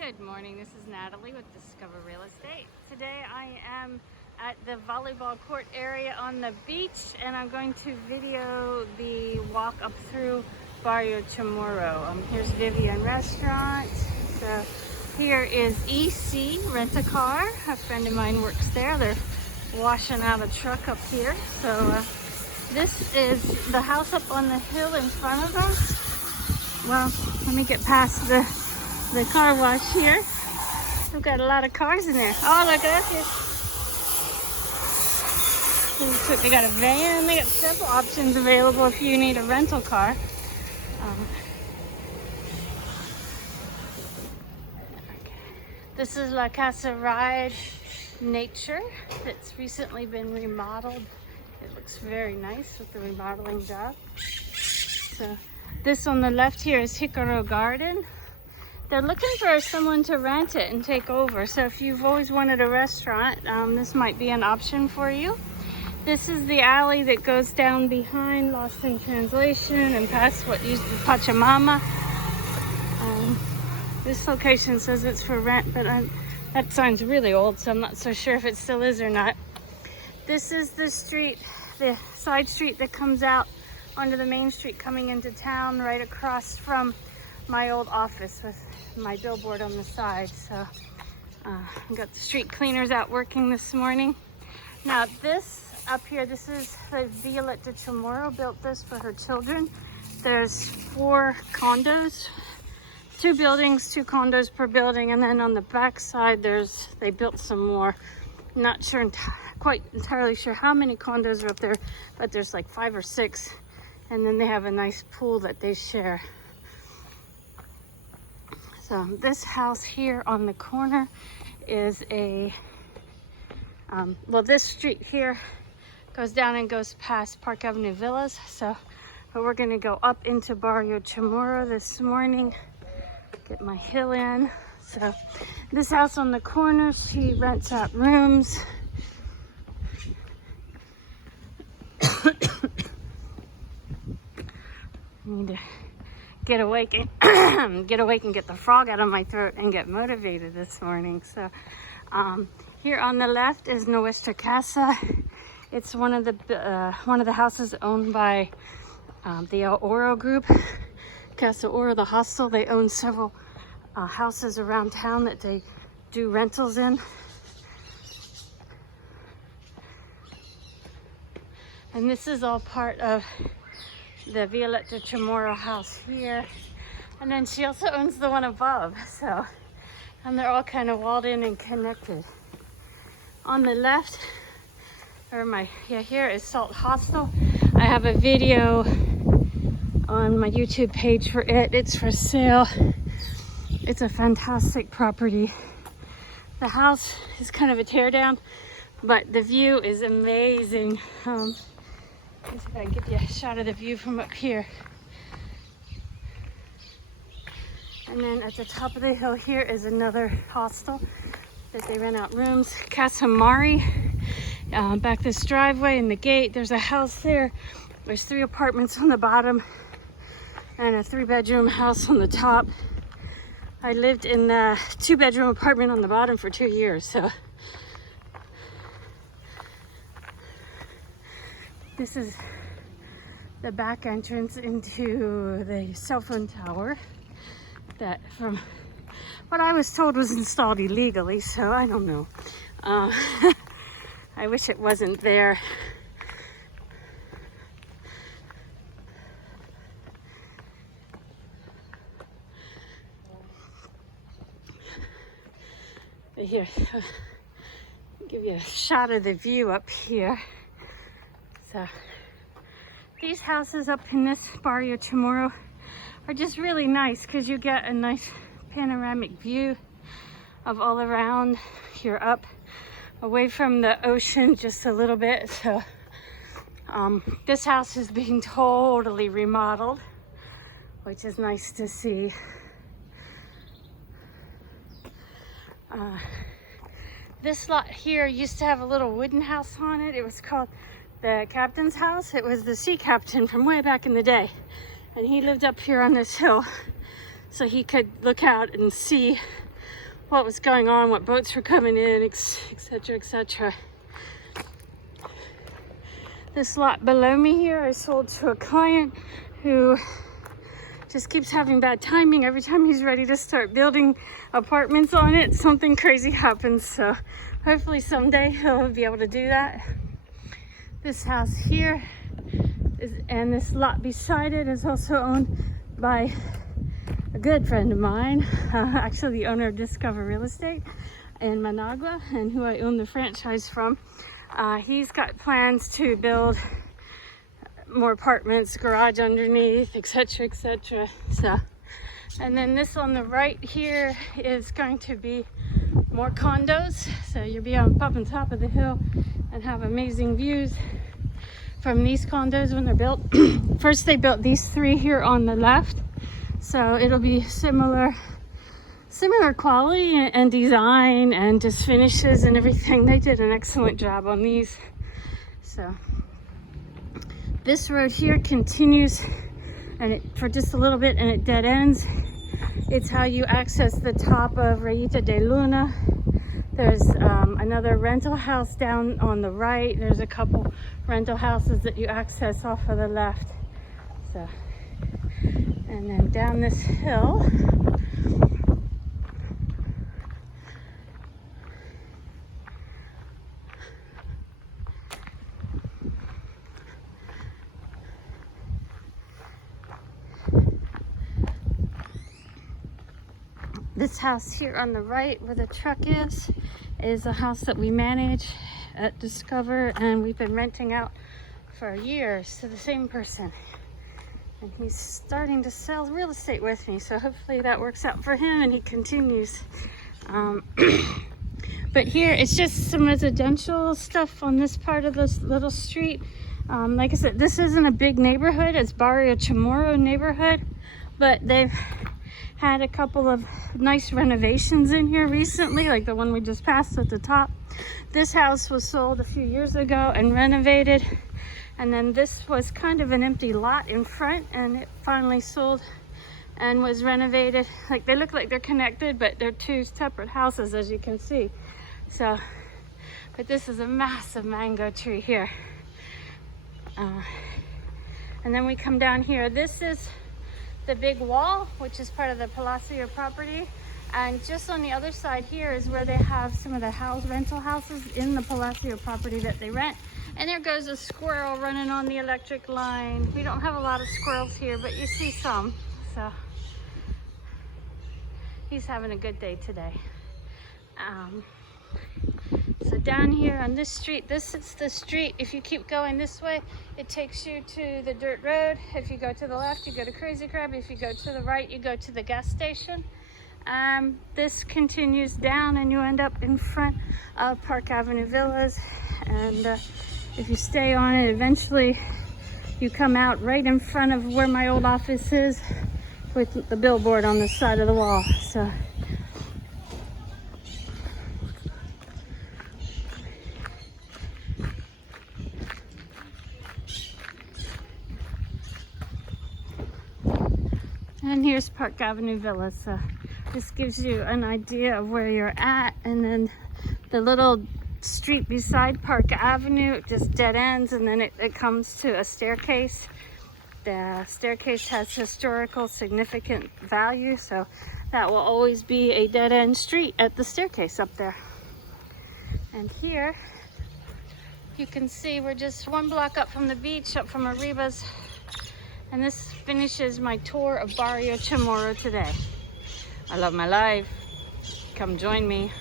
Good morning, this is Natalie with Discover Real Estate. Today I am at the volleyball court area on the beach and I'm going to video the walk up through Barrio Chamorro. Here's Vivian Restaurant. So here is EC Rent-A-Car. A friend of mine works there. They're washing out a truck up here. So this is the house up on the hill in front of us. Well, let me get past the car wash here. We've got a lot of cars in there. Oh, look at that. They got a van. They got several options available if you need a rental car. This is La Casa Ride Nature. It's recently been remodeled. It looks very nice with the remodeling job. So this on the left here is Hickory Garden. They're looking for someone to rent it and take over. So if you've always wanted a restaurant, this might be an option for you. This is the alley that goes down behind Lost in Translation and past what used to be Pachamama. This location says it's for rent, but that sign's really old, so I'm not so sure if it still is or not. This is the street, the side street that comes out onto the main street coming into town, right across from my old office with my billboard on the side. So I got the street cleaners out working this morning. Now this up here, this is the Violet de Chamorro built this for her children. There's 4 condos, 2 buildings, 2 condos per building, and then on the back side they built some more. Not sure, quite entirely sure how many condos are up there, but there's like 5 or 6, and then they have a nice pool that they share. So this house here on the corner is a, well, this street here goes down and goes past Park Avenue Villas. But we're gonna go up into Barrio Chamorro this morning, get my hill in. So this house on the corner, she rents out rooms. Need to get awake and get the frog out of my throat and get motivated this morning. So here on the left is Nuestra Casa. It's one of the houses owned by the El Oro group, Casa Oro, the hostel. They own several houses around town that they do rentals in. And this is all part of the Violet de Chamorro house here. And then she also owns the one above. So, and they're all kind of walled in and connected. On the left, here is Salt Hostel. I have a video on my YouTube page for it. It's for sale. It's a fantastic property. The house is kind of a teardown, but the view is amazing. Let's see if I can give you a shot of the view from up here. And then at the top of the hill here is another hostel that they rent out rooms. Casa Mari. Back this driveway and the gate, there's a house there. There's 3 apartments on the bottom and a 3-bedroom house on the top. I lived in the 2-bedroom apartment on the bottom for 2 years. So this is the back entrance into the cell phone tower that, from what I was told, was installed illegally, so I don't know. I wish it wasn't there. But here, I'll give you a shot of the view up here. So these houses up in this Barrio Chamorro are just really nice because you get a nice panoramic view of all around. You're up away from the ocean just a little bit. So this house is being totally remodeled, which is nice to see. This lot here used to have a little wooden house on it. It was called the captain's house. It was the sea captain from way back in the day, and he lived up here on this hill so he could look out and see what was going on, what boats were coming in, etc., etc. This lot below me here I sold to a client who just keeps having bad timing. Every time he's ready to start building apartments on it, something crazy happens. So hopefully someday he'll be able to do that. This house here and this lot beside it is also owned by a good friend of mine, actually the owner of Discover Real Estate in Managua, and who I own the franchise from. He's got plans to build more apartments, garage underneath, etc., etc. So, and then this on the right here is going to be more condos. So you'll be up on top of the hill and have amazing views from these condos when they're built. First they built these three here on the left, so it'll be similar quality and design and just finishes and everything. They did an excellent job on these. So this road here continues and for just a little bit, and it dead ends. It's how you access the top of Rayita de Luna. There's another rental house down on the right. There's a couple rental houses that you access off of the left. So, and then down this hill, this house here on the right where the truck is a house that we manage at Discover, and we've been renting out for years to the same person. And he's starting to sell real estate with me, so hopefully that works out for him and he continues. But here it's just some residential stuff on this part of this little street. Like I said, this isn't a big neighborhood. It's Barrio Chamorro neighborhood, but they've had a couple of nice renovations in here recently, like the one we just passed at the top. This house was sold a few years ago and renovated, and then this was kind of an empty lot in front, and it finally sold and was renovated. Like, they look like they're connected, but they're two separate houses, as you can see. So, but this is a massive mango tree here. And then we come down here. This is the big wall, which is part of the Palacio property. And just on the other side here is where they have some of the rental houses in the Palacio property that they rent. And there goes a squirrel running on the electric line. We don't have a lot of squirrels here, but you see some. So he's having a good day today. So down here on this street, this is the street. If you keep going this way, it takes you to the dirt road. If you go to the left, you go to Crazy Crab. If you go to the right, you go to the gas station. This continues down and you end up in front of Park Avenue Villas. And if you stay on it, eventually you come out right in front of where my old office is, with the billboard on the side of the wall. So and here's Park Avenue Villas. So this gives you an idea of where you're at. And then the little street beside Park Avenue, it just dead ends, and then it comes to a staircase. The staircase has historical significant value, so that will always be a dead end street at the staircase up there. And here you can see we're just one block up from the beach, up from Arriba's. And this finishes my tour of Barrio Chamorro today. I love my life. Come join me.